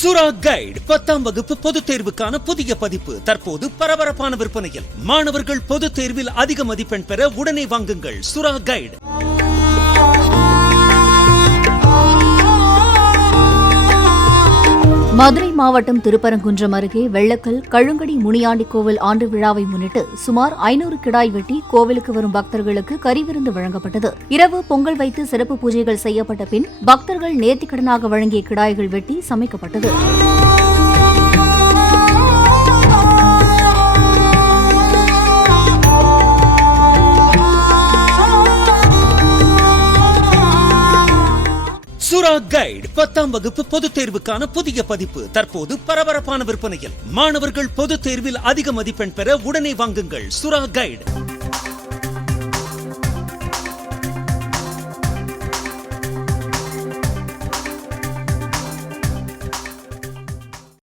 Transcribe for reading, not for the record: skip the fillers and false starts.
சுறா கைடு 10ஆம் வகுப்பு பொதுத் தேர்வுக்கான புதிய பதிப்பு தற்போது பரபரப்பான விற்பனையில். மாணவர்கள் பொதுத் தேர்வில் அதிக மதிப்பெண் பெற உடனே வாங்குங்கள் சுறா கைடு. மதுரை மாவட்டம் திருப்பரங்குன்றம் அருகே வெள்ளக்கல் கழுங்கடி முனியாண்டி கோவில் ஆண்டு விழாவை முன்னிட்டு சுமார் 500 கிடாய் வெட்டி கோவிலுக்கு வரும் பக்தர்களுக்கு கறிவிருந்து வழங்கப்பட்டது. இரவு பொங்கல் வைத்து சிறப்பு பூஜைகள் செய்யப்பட்ட பின் பக்தர்கள் நேர்த்திக்கடனாக வழங்கிய கிடாய்கள் வெட்டி சமைக்கப்பட்டது. சுறா கைடு 10ஆம் வகுப்பு பொதுத் தேர்வுக்கான புதிய பதிப்பு தற்போது பரபரப்பான விற்பனையில். மாணவர்கள் பொதுத் தேர்வில் அதிக மதிப்பெண் பெற உடனே வாங்குங்கள் சுறா கைடு.